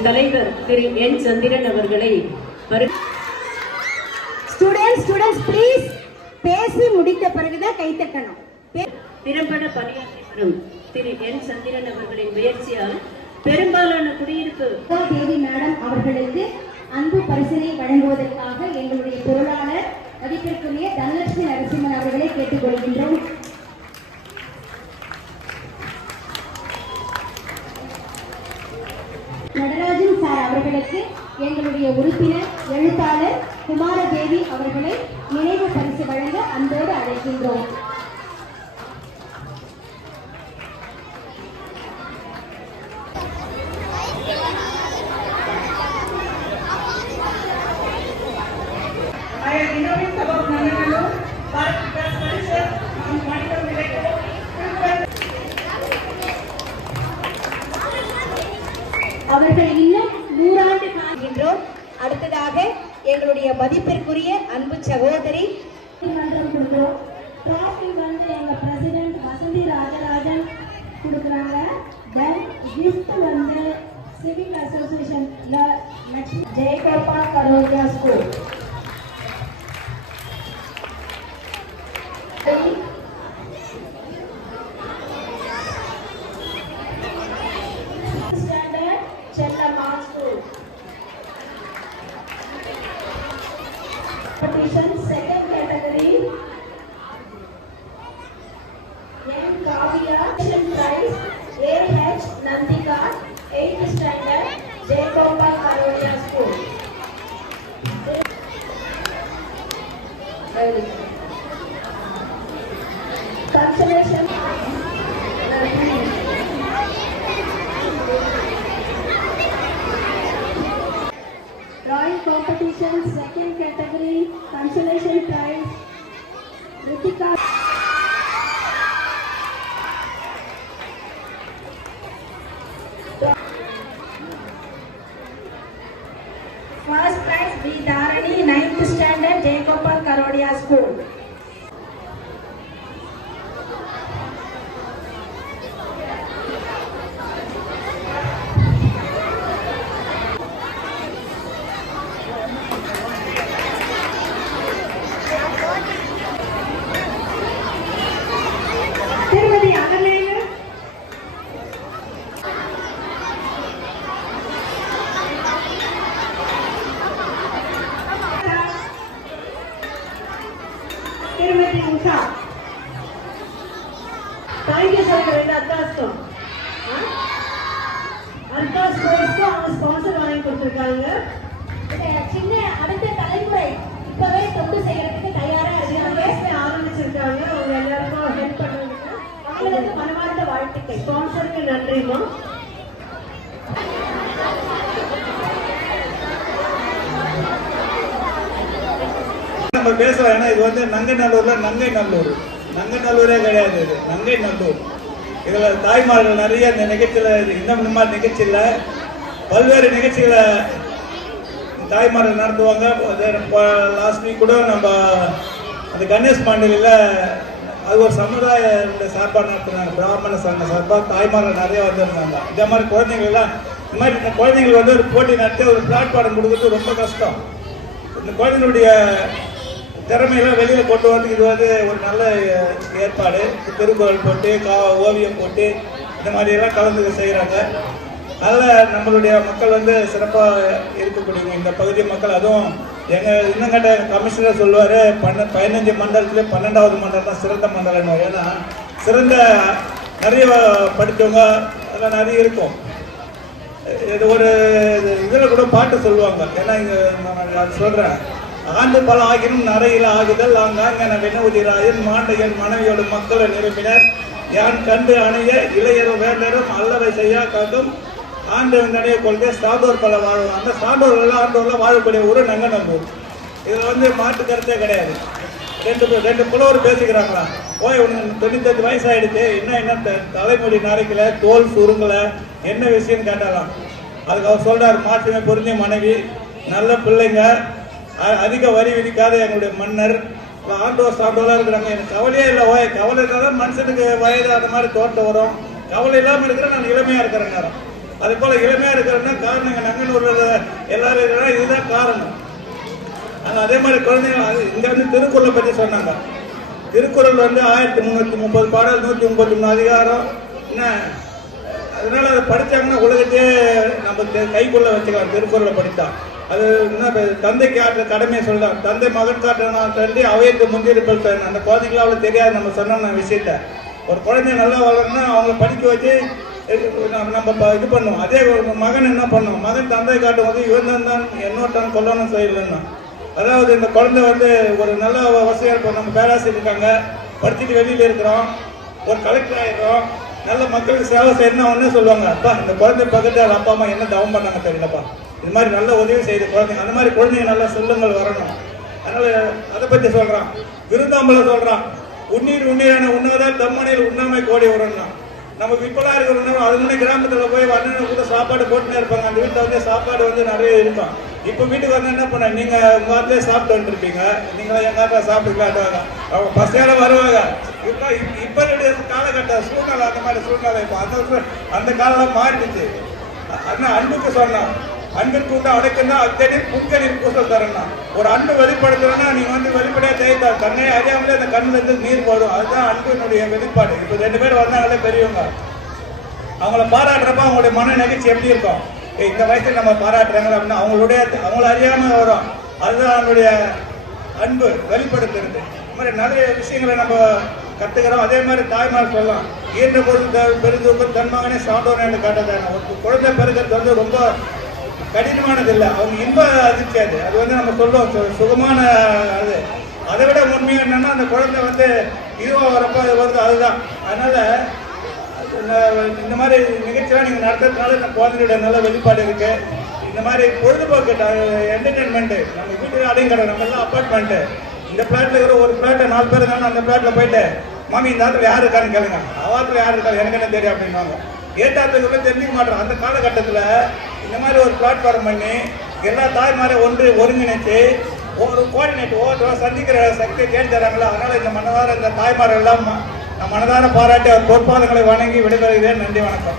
எங்கள் தலைவர் திரு என் சந்திரன் அவர்களை ஸ்டூடெண்ட்ஸ் ப்ளீஸ் பேசி முடித்த பிறகுதான் கைத்தட்டணும். திறம்பட பணியாற்றி வரும் திரு என் சந்திரன் அவர்களின் முயற்சியால் பெரும்பாலான குடியிருப்பு தேவி மேடம் அவர்களுக்கு அன்பு பரிசினை வழங்குவதற்காக எங்களுடைய பொருளாளர் மதிப்பிற்குரிய தனலட்சுமி நரசிம்மன் அவர்களை கேட்டுக்கொள்கின்றோம். நடராஜன் சார் அவர்களுக்கு எங்களுடைய உறுப்பினர் எழுத்தாளர் குமாரதேவி அவர்களை நினைவு பரிசு வழங்க அன்போடு அழைக்கின்றோம். அவர்கள் இன்னும் 100 ஆண்டு காண்கின்றோம். அடுத்ததாக எங்களுடைய மதிப்பிற்குரிய அன்பு சகோதரி எங்க பிரசிடென்ட் வசந்தி ராஜராஜன் கொடுக்குறாங்க. தென் கிஃப்ட் வந்து civic association Jayagopal Garodia school. Second category N Kavya prize AH Nandika 8th standard Jayagopal Karolia School. Consolation drawing competition second category consolation prize Ritika. First prize B Dharani 9th standard Jayagopal Karodia School. Thank you sir. அர்த்தாஸ்கம் அர்த்தாஸ்கோஸ்க்கு அவங்க sponsor வாங்கி கொடுத்துருக்காங்க. சின்ன அடுத்த தலைமுறை இப்பவே தொண்டு செய்யறதுக்கு தயாரா இருக்காங்க. ஆரம்பிச்சிருக்காங்க. அவங்க எல்லாருக்கும் ஹெல்ப் பண்ணுறதுக்கு அவங்களுக்கு மனமார்ந்த வாழ்த்துக்கள். ஸ்பான்சருக்கு நன்றிமா. நம்ம பேசுறோம். ஏன்னா இது வந்து நங்கைநல்லூர்ல நங்கைநல்லூரே கிடையாது, இது நங்கைநல்லூர். இதுல தாய்மார்கள் நிறைய இந்த நிகழ்ச்சியில இந்த மாதிரி நிகழ்ச்சியில பல்வேறு நிகழ்ச்சிகளை தாய்மார்கள் நடத்துவாங்க. லாஸ்ட் வீக் கூட நம்ம அந்த கணேஷ் பாண்டியில அது ஒரு சமுதாய சார்பாக நடத்துனாங்க. பிராமண சங்க சார்பாக தாய்மார்கள் நிறைய வந்திருந்தாங்க. இந்த மாதிரி குழந்தைங்கள்லாம் இந்த மாதிரி இந்த குழந்தைங்களுக்கு வந்து ஒரு போட்டி நடத்தி ஒரு பிளாட்பார்ம் கொடுக்குறது ரொம்ப கஷ்டம். இந்த குழந்தைங்களுடைய திறமையெல்லாம் வெளியில் கொண்டு வரதுக்கு இது வந்து ஒரு நல்ல ஏற்பாடு. திருக்குறள் போட்டு ஓவியம் போட்டு இந்த மாதிரியெல்லாம் கலந்து செய்கிறாங்க. அதில் நம்மளுடைய மக்கள் வந்து சிறப்பாக இருக்கக்கூடிய இந்த பகுதி மக்கள், அதுவும் எங்கள் இன்னும் கட்ட கமிஷனர் சொல்லுவார் 15 மண்டலத்திலே 12வது மண்டலம் தான் சிறந்த மண்டலம். ஏன்னா சிறந்த நிறைய படித்தவங்க அதெல்லாம் நிறைய இருக்கும். இது ஒரு இதில் கூட பாட்டு சொல்லுவாங்க. ஏன்னா இங்கே நான் சொல்கிறேன், ஆண்டு பல ஆகினும் நரையில் ஆகுதல் ஆங்காங்க வினவுதிராயின் மாண்டையன் மனைவியோடு மக்களை நிரம்பினர் யான் கண்டு அணைய இளையரும் வேண்டரும் அல்லவை செய்யா காட்டும் ஆண்டு நிறைய கொள்கை சான்றோர் பல வாழும். அந்த சான்றோர்கள் ஆண்டோர்லாம் வாழக்கூடிய ஊர் நங்கநல்லூர். இதில் வந்து மாற்று கருத்தே கிடையாது. ரெண்டு புலவர் பேசிக்கிறாங்களா, ஓய் உனக்கு 95 வயசு ஆயிடுச்சு, என்ன தலைமுடி நரைக்கல, தோல் சுருங்கலை, என்ன விஷயம்னு கேட்டாலாம். அதுக்கு அவர் சொல்றாரு, மாற்றுமே பொருந்திய மனைவி, நல்ல பிள்ளைங்க, அதிக வரி விதிக்காத எங்களுடைய மன்னர், ஆண்டோர் சான்றோலாம் இருக்கிறாங்க. எனக்கு கவலையே இல்லை. ஓய் கவலை இருந்தால் தான் மனுஷனுக்கு வயது அந்த மாதிரி தோட்டம் வரும். கவலை இல்லாமல் இருக்கிற நான் இளமையாக இருக்கிற நேரம். அதே போல இளமையா இருக்கிறதுனா காரணம் எங்க நங்கனூர்ல எல்லாரும் இருக்கிறா, இதுதான் காரணம். அதே மாதிரி குழந்தைங்க இங்க வந்து திருக்குறளை பற்றி சொன்னாங்க. திருக்குறள் வந்து 1330 பாடல், 133 அதிகாரம் என்ன. அதனால அதை படிச்சாங்கன்னா உலகத்தையே நம்ம கைக்குள்ள வச்சுக்கலாம். திருக்குறளை படித்தா அது என்ன, தந்தைக்கு ஆற்ற கடமையை சொல்லலாம். தந்தை மகன் காட்டுறனா தண்டி அவையத்து முந்திருப்பல் தரணும். அந்த குழந்தைங்களாம் அவ்வளோ தெரியாது நம்ம சொன்ன விஷயத்த. ஒரு குழந்தைய நல்லா வளரணும்னா அவங்கள படிக்க வச்சு நம்ம இது பண்ணுவோம். அதே ஒரு மகன் என்ன பண்ணுவோம், மகன் தந்தை காட்டும் போது இவன் தான் என்னோட்டான் கொல்லணும் செய்யலன்னா. அதாவது இந்த குழந்தை வந்து ஒரு நல்ல வசதியாக இருப்போம். நம்ம பேராசிரியர் இருக்காங்க, படிச்சுட்டு வெளியில் இருக்கிறோம், ஒரு கலெக்டர் ஆகிடுறோம், நல்ல மக்களுக்கு சேவை செய்யணும். ஒன்றே சொல்லுவாங்க, அப்பா இந்த குழந்தை பக்கத்து அப்பா அம்மா என்ன தவம் பண்ணாங்க தெரியலப்பா, இது மாதிரி நல்ல உதவி செய்து குழந்தைங்க. அந்த மாதிரி குழந்தைங்க நல்ல செல்வங்கள் வரணும். அதனால அதை பற்றி சொல்கிறான். விருந்தாம்பளை சொல்கிறான், உண்ணீர் உண்ணீரான உண்ணாதான் தம்மனையில் உண்ணாமை கோடி வரணும்னா. நம்ம விற்பலா இருக்கிறோம், அது முன்னே கிராமத்தில் போய் வண்ணனை கூட சாப்பாடு போட்டுனே இருப்பாங்க. அந்த வீட்டில் வந்து சாப்பாடு வந்து நிறைய இருக்கும். இப்போ வீட்டுக்கு வந்து என்ன பண்ண, நீங்கள் உங்கள் காலத்திலே சாப்பிட்டு வந்துருப்பீங்க, நீங்களாம் என் காலத்தில் சாப்பிட்டுக்கலாட்டுவாங்க. அவங்க பசியால வருவாங்க. இப்போ காலகட்ட சூழ்நிலை அந்த மாதிரி சூழ்நிலை. இப்போ அந்த காலம் மாறிடுச்சு. ஆனால் அன்புக்கு சொன்னான், அன்பிற்கு உண்டு அடைக்கணும் அத்தனை புங்கனின் பூசல் தரணும். ஒரு அன்பு வெளிப்படுத்தணும்னா நீங்க வந்து வெளிப்படையா தேய்த்தா தன்னை அறியாமலே அந்த கண்ணுல இருந்து நீர் போடும். அதுதான் அன்பினுடைய வெளிப்பாடு. இப்போ 2 பேர் வந்தாங்களே பெரியவங்க, அவங்கள பாராட்டுறப்ப அவங்களுடைய மன நிகழ்ச்சி எப்படி இருக்கும், இந்த வயசுல நம்ம பாராட்டுறாங்க அப்படின்னா அவங்கள அறியாம வரும். அதுதான் அவங்களுடைய அன்பு வெளிப்படுத்துறது. இந்த மாதிரி நிறைய விஷயங்களை நம்ம கத்துக்கிறோம். அதே மாதிரி தாய்மார் சொல்லலாம், ஈன்ற பொழுது பெருந்தூக்கம் தன் மகனே சான்றோன்னு காட்டுறாங்க. ஒரு குழந்தை பெருக்கிறது வந்து ரொம்ப கடினமானது இல்லை, அவங்க இன்ப அதிர்ச்சி. அது வந்து நம்ம சொல்லுவோம் சுகமான அது. அதை விட உண்மையாக என்னன்னா அந்த குழந்தை வந்து இதுவாக வரப்போ வருது, அதுதான். அதனால இந்த மாதிரி நிகழ்ச்சியெல்லாம் நீங்கள் நடத்துறதுனால இந்த குழந்தையோட நல்ல வெளிப்பாடு இருக்கு. இந்த மாதிரி பொழுதுபோக்கு என்டர்டெயின்மெண்ட்டு நம்ம வீட்டுக்கு அடைங்கிற நம்ம எல்லாம் அப்பார்ட்மெண்ட்டு. இந்த பிளாட்ல இருக்கிற ஒரு பிளாட்டை 4 பேர் இருக்காங்க, அந்த பிளாட்ல போயிட்டு மாமி இந்த ஆத்துல யார் இருக்கான்னு கேளுங்க, அவாத்துல யார் இருக்காங்க எனக்கு என்ன தெரியும் அப்படின்வாங்க. ஏட்டாத்துக்குள்ள தெரிஞ்சுக்க மாட்டோம். அந்த காலகட்டத்தில் இந்த மாதிரி ஒரு பிளாட்ஃபார்ம் பண்ணி எல்லா தாய்மாரையும் ஒருங்கிணைச்சு ஒரு கோஆர்டினேட் ஒவ்வொருத்தரும் சந்திக்கிற சக்தியை தேடி தராங்களா. அதனால இந்த மனதார இந்த தாய்மாரெல்லாம் மனதார பாராட்டி அவர் பொற்பாதங்களை வணங்கி விடைபெறுகிறேன். நன்றி, வணக்கம்.